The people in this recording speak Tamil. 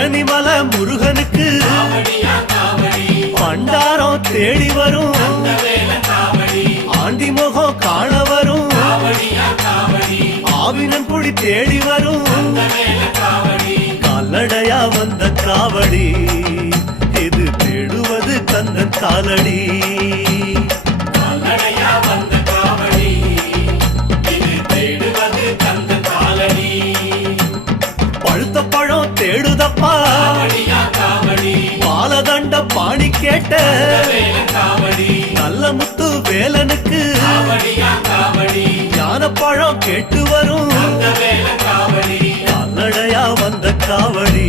பழனிமலை முருகனுக்கு பண்டாரம் தேடி வரும் ஆண்டி முகம் காண வரும் ஆவினன் குடி தேடி வரும் கால்நடையா வந்த காவடி இது தேடுவது கந்தன் காலடி பழுத்த பழம் தேடுதப்பா பாலதண்ட பாணி கேட்ட நல்ல முத்து வேலனுக்கு ஞானப்பழம் கேட்டு வரும் கால்நடையா வந்த காவடி